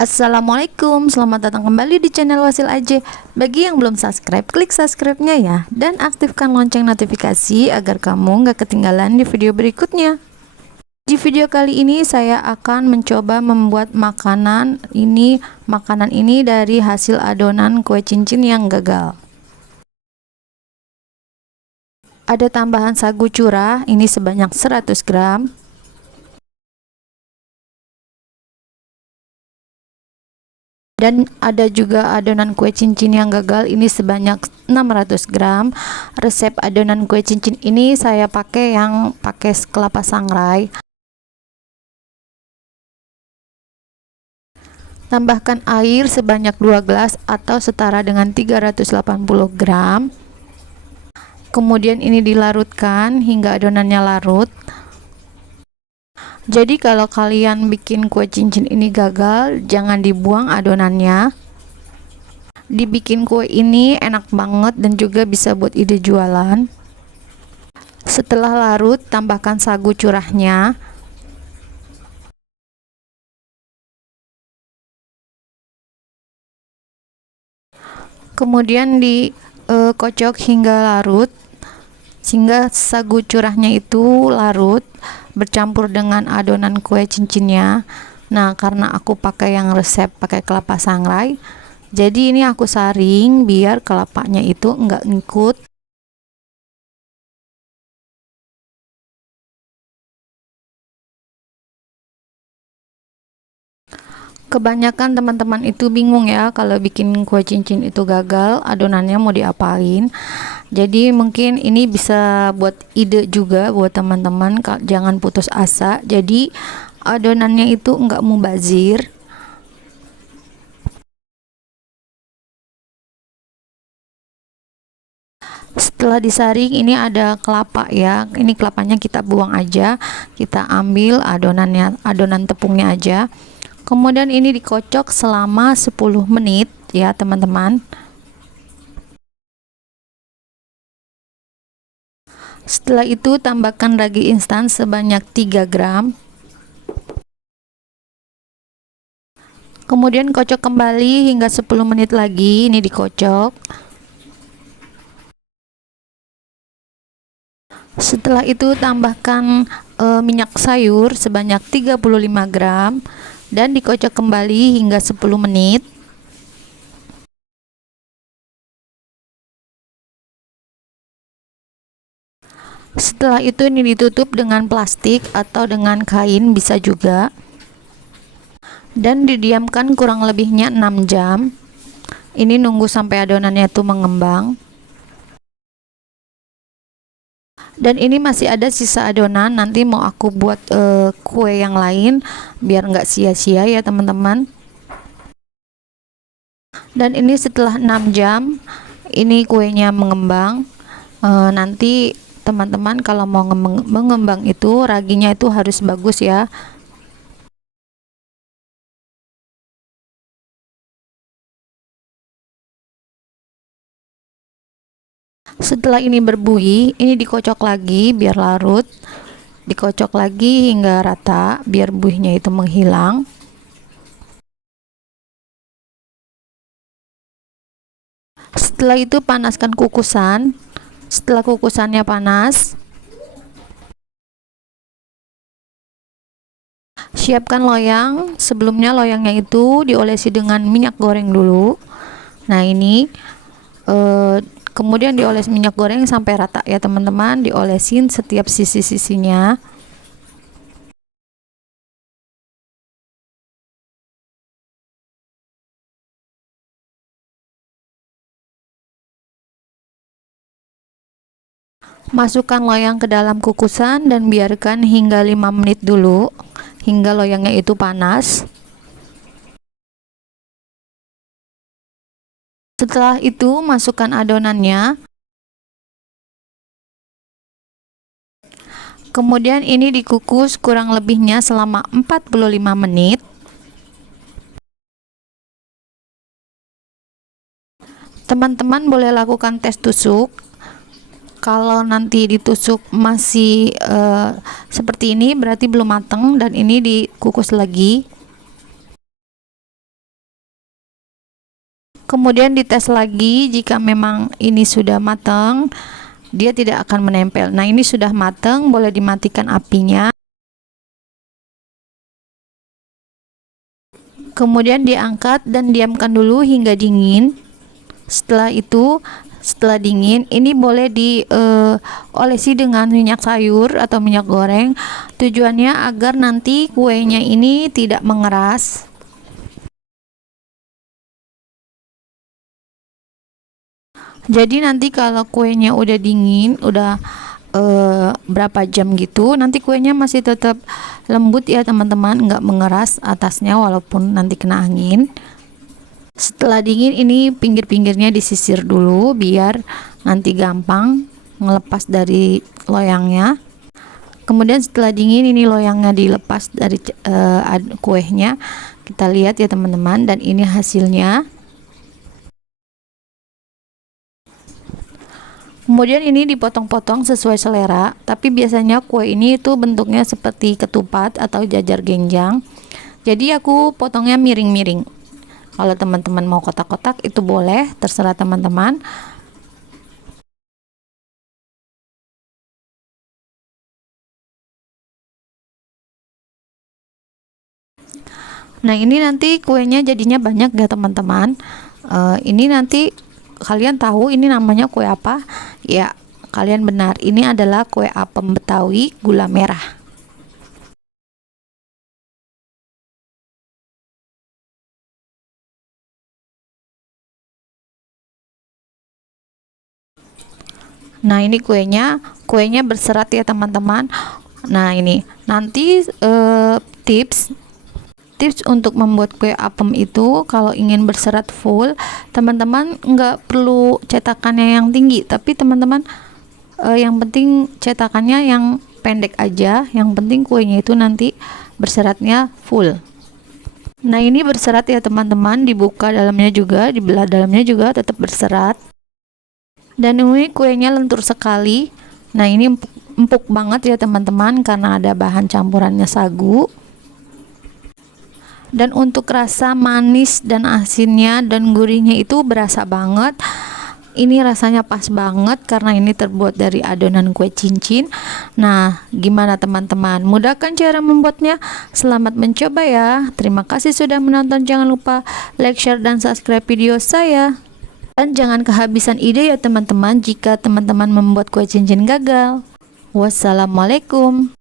Assalamualaikum, selamat datang kembali di channel Wasil Aja. Bagi yang belum subscribe, klik subscribe-nya ya. Dan aktifkan lonceng notifikasi agar kamu nggak ketinggalan di video berikutnya. Di video kali ini saya akan mencoba membuat makanan ini dari hasil adonan kue cincin yang gagal. Ada tambahan sagu curah, ini sebanyak 100 gram. Dan ada juga adonan kue cincin yang gagal, ini sebanyak 600 gram. Resep adonan kue cincin ini saya pakai kelapa sangrai. Tambahkan air sebanyak 2 gelas atau setara dengan 380 gram. Kemudian ini dilarutkan hingga adonannya larut. Jadi kalau kalian bikin kue cincin ini gagal, jangan dibuang adonannya. Dibikin kue ini enak banget dan juga bisa buat ide jualan. Setelah larut, tambahkan sagu curahnya. Kemudian dikocok hingga larut, sehingga sagu curahnya itu larut bercampur dengan adonan kue cincinnya. Nah, karena aku pakai yang resep pakai kelapa sangrai, jadi ini aku saring biar kelapanya itu enggak ngikut. Kebanyakan teman-teman itu bingung ya kalau bikin kue cincin itu gagal, adonannya mau diapain. Jadi mungkin ini bisa buat ide juga buat teman-teman, jangan putus asa. Jadi adonannya itu enggak mubazir. Setelah disaring, ini ada kelapa ya, ini kelapanya kita buang aja, kita ambil adonan tepungnya aja. Kemudian ini dikocok selama 10 menit ya teman-teman. Setelah itu tambahkan ragi instan sebanyak 3 gram. Kemudian kocok kembali hingga 10 menit lagi, ini dikocok. Setelah itu tambahkan minyak sayur sebanyak 35 gram dan dikocok kembali hingga 10 menit. Setelah itu ini ditutup dengan plastik atau dengan kain bisa juga. Dan didiamkan kurang lebihnya 6 jam. Ini nunggu sampai adonannya itu mengembang. Dan ini masih ada sisa adonan, nanti mau aku buat kue yang lain biar nggak sia-sia ya teman-teman. Dan ini setelah 6 jam ini kuenya mengembang. Nanti teman-teman kalau mau mengembang itu raginya itu harus bagus ya. Setelah ini berbuih, ini dikocok lagi biar larut. Dikocok lagi hingga rata biar buihnya itu menghilang. Setelah itu panaskan kukusan. Setelah kukusannya panas, siapkan loyang. Sebelumnya loyangnya itu diolesi dengan minyak goreng dulu. Nah ini kemudian dioles minyak goreng sampai rata ya teman-teman, diolesin setiap sisi-sisinya. Masukkan loyang ke dalam kukusan dan biarkan hingga 5 menit dulu, hingga loyangnya itu panas. Setelah itu masukkan adonannya. Kemudian ini dikukus kurang lebihnya selama 45 menit. Teman-teman boleh lakukan tes tusuk. Kalau nanti ditusuk masih seperti ini berarti belum matang dan ini dikukus lagi. Kemudian dites lagi, jika memang ini sudah matang, dia tidak akan menempel. Nah, ini sudah matang, boleh dimatikan apinya. Kemudian diangkat dan diamkan dulu hingga dingin. Setelah dingin, ini boleh diolesi dengan minyak sayur atau minyak goreng. Tujuannya agar nanti kuenya ini tidak mengeras. Jadi nanti kalau kuenya udah dingin, udah berapa jam gitu, nanti kuenya masih tetap lembut ya teman-teman, nggak mengeras atasnya walaupun nanti kena angin. Setelah dingin, ini pinggir-pinggirnya disisir dulu biar nanti gampang ngelepas dari loyangnya. Kemudian setelah dingin, ini loyangnya dilepas dari kuenya. Kita lihat ya teman-teman, dan ini hasilnya. Kemudian ini dipotong-potong sesuai selera, tapi biasanya kue ini itu bentuknya seperti ketupat atau jajar genjang. Jadi aku potongnya miring-miring. Kalau teman-teman mau kotak-kotak itu boleh, terserah teman-teman. Nah, ini nanti kuenya jadinya banyak ya teman-teman. Ini nanti kalian tahu ini namanya kue apa? Ya, kalian benar. Ini adalah kue apem Betawi gula merah. Nah, ini kuenya berserat ya teman-teman. Nah, ini nanti tips untuk membuat kue apem itu, kalau ingin berserat full, teman-teman nggak perlu cetakannya yang tinggi, tapi teman-teman yang penting cetakannya yang pendek aja, yang penting kuenya itu nanti berseratnya full. Nah, ini berserat ya teman-teman, dibuka dalamnya juga, dibelah dalamnya juga tetap berserat. Dan ini kuenya lentur sekali. Nah, ini empuk banget ya teman-teman karena ada bahan campurannya sagu. Dan untuk rasa manis dan asinnya dan gurihnya itu berasa banget. Ini rasanya pas banget karena ini terbuat dari adonan kue cincin. Nah, gimana teman-teman? Mudah kan cara membuatnya? Selamat mencoba ya. Terima kasih sudah menonton. Jangan lupa like, share, dan subscribe video saya. Dan jangan kehabisan ide ya teman-teman jika teman-teman membuat kue cincin gagal. Wassalamualaikum.